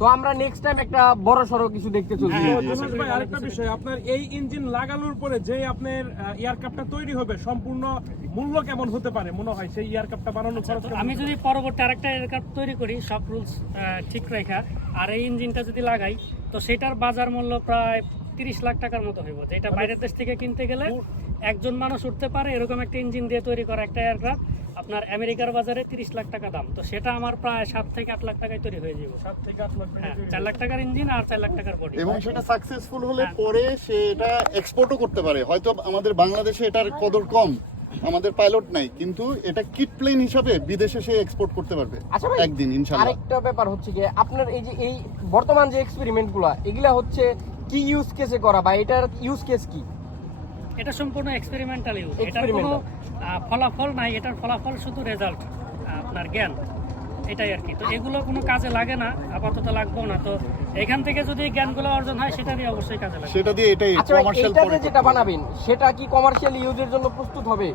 তো আমরা next time একটা বড় সড়ো কিছু দেখতে চলছি। ভাই আরেকটা বিষয়, আপনার এই ইঞ্জিন লাগানোর পরে যে আপনার এয়ারক্রাফটটা তৈরি হবে সম্পূর্ণ মূল্য কেমন হতে পারে মনে হয় সেই এয়ারক্রাফটটা বানানোর খরচ কেমন? আমি যদি পরবর্তী আরেকটা এয়ারক্রাফট তৈরি করি সব রুলস ঠিক রেখা আর এই ইঞ্জিনটা যদি লাগাই তো সেটার বাজার মূল্য প্রায় 30 লাখ টাকার মতো হইব, যেটা বাইরের দেশ থেকে কিনতে গেলে একজন মানুষ উঠতে পারে এরকম একটা ইঞ্জিন দিয়ে তৈরি করা একটা এয়ারক্রাফট আপনার আমেরিকার বাজারে 30 লাখ টাকা দাম। তো সেটা আমার প্রায় 7 থেকে 8 লাখ টাকায় তৈরি হয়ে যাবে। 7 থেকে 8 লাখ টাকা। 4 লাখ টাকার ইঞ্জিন আর 4 লাখ টাকার বডি। এবং সেটা সাকসেসফুল হলে পরে সেটা এক্সপোর্টও করতে পারে। হয়তো আমাদের বাংলাদেশে এটার কদর কম, আমাদের পাইলট নাই, কিন্তু এটা কিট প্লেন হিসাবে বিদেশে সে এক্সপোর্ট করতে পারবে আচ্ছা ভাই, একদিন ইনশাআল্লাহ। আরেকটা ব্যাপার হচ্ছে কি আপনার এই যে এই বর্তমান যে এক্সপেরিমেন্টগুলো এগুলা হচ্ছে কি ইউজ কেসে করা বা এটার ইউজ কেস কি? এটা সম্পূর্ণ এক্সপেরিমেন্টাল ইউজ, এটার কোনো ফলাফল নাই, এটার ফলাফল শুধু রেজাল্ট আপনার জ্ঞান, এটাই আর কি। তো এগুলো কোনো কাজে লাগে না, আপাতত লাগবেও না। তো এখান থেকে যদি জ্ঞানগুলো অর্জন হয় সেটা দিয়ে অবশ্যই কাজে লাগে। সেটা দিয়ে এটাই আচ্ছা ভাই, কমার্শিয়াল এটা পরে যে যেটা বানাবেন সেটা কি কমার্শিয়াল ইউজের জন্য প্রস্তুত হবে?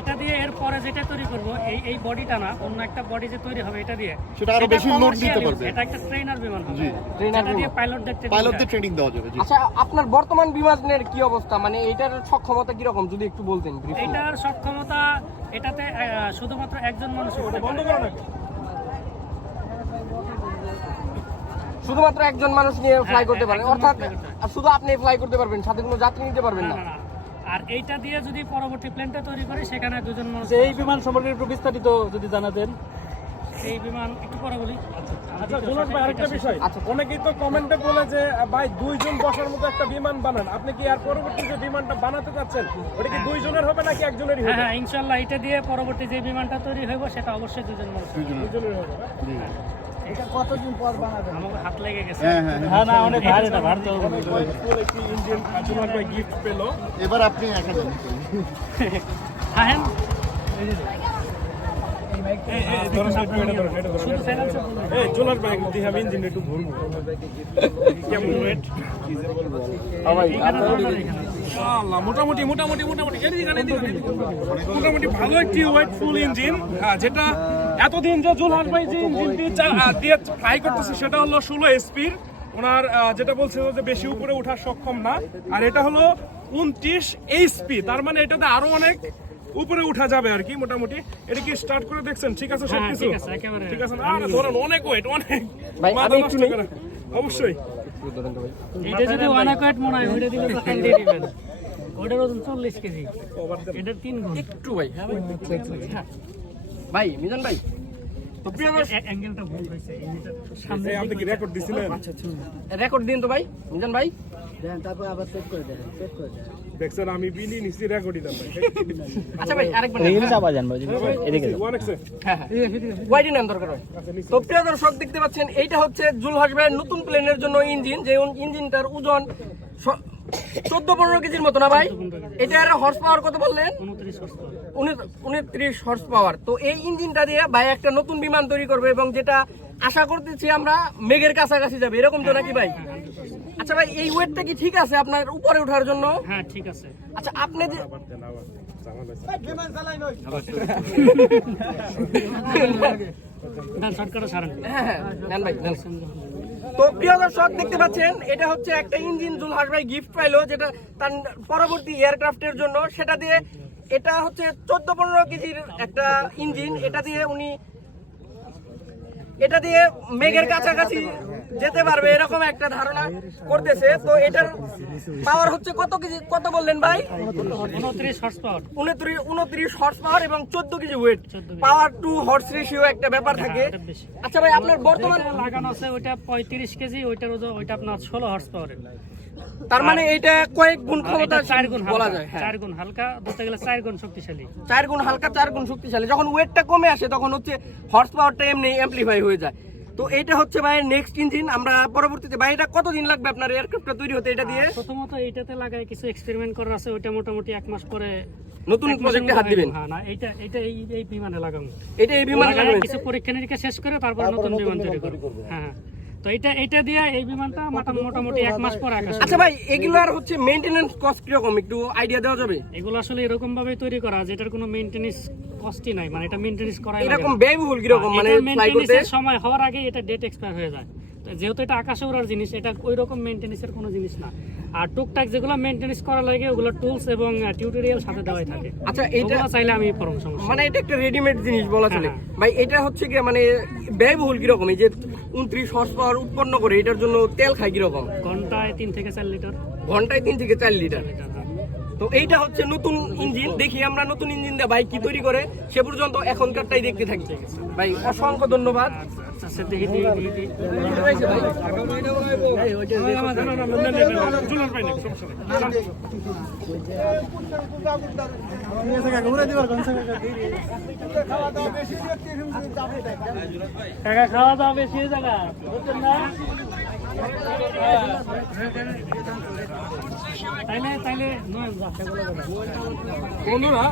এটা দিয়ে এর পরে যেটা তৈরি করব এই বডিটা না, অন্য একটা বডি যে তৈরি হবে এটা দিয়ে সেটা আরো বেশি লোড commercial দিতে use, পারবে। এটা একটা ট্রেনার বিমান হবে, জি, যেটা দিয়ে পাইলটদের ট্রেনিং দেওয়া যাবে। জি, আচ্ছা আপনার বর্তমান বিমানের কি অবস্থা, মানে এটার সক্ষমতা কি রকম যদি একটু বলতেন briefly? এটার সক্ষমতা এটাতে শুধুমাত্র একজন মানুষ উঠতে বন্ধ পারে। করো নাকি? শুধুমাত্র একজন মানুষ নিয়ে ফ্লাই করতে পারেন, একজন অর্থাৎ fly করতে পারে। আর শুধু আপনি ফ্লাই করতে পারবেন, সাথে কোনো যাত্রী নিতে পারবেন না? না, না, না। আর এইটা দিয়ে যদি পরবর্তী প্লেনটা তৈরি করি সেখানে দুজন মানুষ। এই বিমান সম্পর্কে একটু বিস্তারিত যদি জানাতেন। এই বিমান একটু পরে বলি। আচ্ছা জুনাস ভাই আরেকটা বিষয়, আচ্ছা। অনেকেই তো কমেন্টে বলে যে ভাই 2 জন বসার মতো একটা বিমান বানান, আপনি কি আর পরবর্তী যে বিমানটা বানাতে চাচ্ছেন ওটা কি 2 জনের হবে নাকি একজনেরই হ্যাঁ হবে? হ্যাঁ, ইনশাআল্লাহ এটা দিয়ে পরবর্তী যে বিমানটা তৈরি হইব সেটা অবশ্যই দুজন মানুষ। 2 জনের হবে না? এটা কতদিন পর বানাবেন? আমার হাত লেগে গেছে। হ্যাঁ হ্যাঁ, হ্যাঁ না, অনেক ভারী না, ভারী তো অনেক ফুল একটি ইঞ্জিন জুনাস ভাই গিফট পেলো। এবার আপনি একা যান। হ্যাঁ হ্যাঁ, শুধু silence এ বলুন। এই জুনাস ভাই দিয়ে আমি ইঞ্জিন একটু ঘুরবো কেমন ওয়েট? আল্লাহ, মোটামুটি মোটামুটি ভালো একটি ওয়েটফুল ইঞ্জিন, যেটা এতদিন যে জুলহাস ভাই যে ইঞ্জিনটি দিয়ে ফ্লাই করতেছে সেটা হলো 16 এসপির। ওনার যেটা বলছিল যে বেশি উপরে ওঠার সক্ষম না, আর এটা হলো 29 এইচপি, তার মানে এটাতে আরো অনেক উপরে উঠা যাবে আর কি। মোটামুটি এটা কি স্টার্ট করে দেখছেন? ঠিক আছে হ্যাঁ, সবকিছু ঠিক আছে, একেবারে। ঠিক আছে না? আরে ধরেন অনেক ওয়েট, অনেক ভাই, মাথা আমি নষ্ট একটু নেই। করে। অবশ্যই এটা যদি ওয়ানাকয়েট মনে হয় ওইটা দিলে তো হান দিয়ে দিবেন। ওটার ওজন 40 কেজি, এটার 3 গুণ। একটু ভাই, ভাই মিজান ভাই, তো প্রিয় অ্যাঙ্গেলটা ভুল হয়েছে, এইটার সামনে এই আপনি কি রেকর্ড দিছিলেন? রেকর্ড দিন তো ভাই মিজান ভাই। তারপর আবার চেক করে দেন। দেখছেন আমি বিলি নিছি রেকর্ডই দেন ভাই। আচ্ছা ভাই আরেকবার ওয়ান এক্সে হ্যাঁ ওয়াইডি নাম দরকার হয়। তো প্রিয় দর্শক দেখতে পাচ্ছেন এইটা হচ্ছে জুলহাস ভাইয়ের নতুন প্লেনের জন্য ইঞ্জিন, যে ইঞ্জিনটার ওজন 14-15 কেজির মতো না ভাই? এটার হর্স পাওয়ার কত বললেন? 29 হচ্ছে। 29 হর্স পাওয়ার। তো এই ইঞ্জিনটা দিয়ে ভাই একটা নতুন বিমান তৈরি করবে, এবং যেটা আশা করতেছি আমরা মেঘের কাছাকাছি যাবে, এরকম তো নাকি ভাই? আচ্ছা ভাই, এই ওয়েটটা কি ঠিক আছে আপনার উপরে ওঠার জন্য? হ্যাঁ ঠিক আছে। আচ্ছা আপনি যে দান শর্টকাটে সারেন। হ্যাঁ নেন ভাই নেন। তো প্রিয় দর্শক দেখতে পাচ্ছেন এটা হচ্ছে একটা ইঞ্জিন জুলহাস ভাই গিফট পাইলো, যেটা তার পরবর্তী এয়ারক্রাফটের জন্য। সেটা দিয়ে এটা হচ্ছে 14-15 কেজির একটা ইঞ্জিন, এটা দিয়ে মেঘের কাছাকাছি যেতে পারবে এরকম একটা ধারণা করতেছে। তো এটার পাওয়ার হচ্ছে কত কেজি, কত বললেন ভাই? 29 হর্স পাওয়ার। 29 হর্স পাওয়ার এবং 14 KG weight. Power to horse ratio একটা ব্যাপার থাকে। আচ্ছা ভাই, আপনার বর্তমান লাগানো আছে ওইটা 35 কেজি, ওইটার ওজন ওইটা আপনার 16 হর্স পাওয়ারের। তার মানে এটা কয়েক গুণ ক্ষমতা 4 গুণ বলা হালকা, যায়। হ্যাঁ 4 গুণ হালকা, ধরতে গেলে 4 গুণ শক্তিশালী। 4 গুণ হালকা, 4 গুণ শক্তিশালী। যখন ওয়েটটা কমে আসে তখন হচ্ছে হর্স পাওয়ারটা এমনি অ্যাম্পলিফাই হয়ে যায়। তো এইটা হচ্ছে ভাই নেক্সট ইঞ্জিন। আমরা পরবর্তীতে ভাই এটা কতদিন লাগবে আপনার এয়ারক্রাফটটা তৈরি হতে এটা দিয়ে? প্রথমত এইটাতে লাগায় কিছু এক্সপেরিমেন্ট করা আছে, ওইটা মোটামুটি 1 মাস পরে নতুন প্রজেক্টে হাত দিবেন? হ্যাঁ না, এটা এই বিমানে লাগাবো। এটা এই বিমান লাগায় লাগাবেন? কিছু পরীক্ষা নিরীক্ষা শেষ করে তারপর নতুন বিমান তৈরি করব। হ্যাঁ তো এটা দিয়ে এই বিমানটা মোটামুটি 1 মাস পর আকাশে। আচ্ছা ভাই, এগুলার হচ্ছে মেইনটেনেন্স কস্ট কিরকম একটু আইডিয়া দেওয়া যাবে? এগুলো আসলে এরকম ভাবে তৈরি করা যেটার কোনো মেইনটেনেন্স কস্টই নাই, মানে এটা মেইনটেনেন্স করাই লাগে এরকম না। ব্যয়বহুল কিরকম মানে এটা ফ্লাই করতে? মেইনটেনেন্সের সময় হওয়ার আগে এটা ডেট এক্সপায়ার হয়ে যায়। যেহেতু এটা আকাশে ওড়ার জিনিস, এটা ওই রকম মেনটেন্যান্সের কোনো জিনিস না। আর টুকটাক যেগুলো মেনটেন্যান্স করা লাগে ওগুলো টুলস এবং টিউটোরিয়াল সাথে দেওয়াই থাকে। আচ্ছা, এটা ওগুলো চাইলে আমি পরম সমস্যা মানে এটা একটা রেডিমেড জিনিস বলা চলে। হ্যাঁ। ভাই এটা হচ্ছে কি মানে ব্যয়বহুল কিরকম? এই যে 29 হর্স পাওয়ার উৎপন্ন করে, এটার জন্য তেল খায় কিরকম? ঘন্টায় 3 থেকে 4 লিটার। ঘন্টায় 3 থেকে 4 লিটার। তো এইটা হচ্ছে নতুন ইঞ্জিন। দেখি আমরা নতুন ইঞ্জিন দিয়ে ভাই কি তৈরি করে, সে পর্যন্ত এখনকারটাই দেখতে থাকি। ভাই অসংখ্য ধন্যবাদ। আচ্ছা, দেখি দেখি দেখি। জুলার ভাই নাকি, সমস্যা নেই। কাকা খাওয়া দাওয়া বেশি হয়ে যাবে, বুঝছেন না? তাইলে নয় যাচ্ছে বলে বন্ধুরা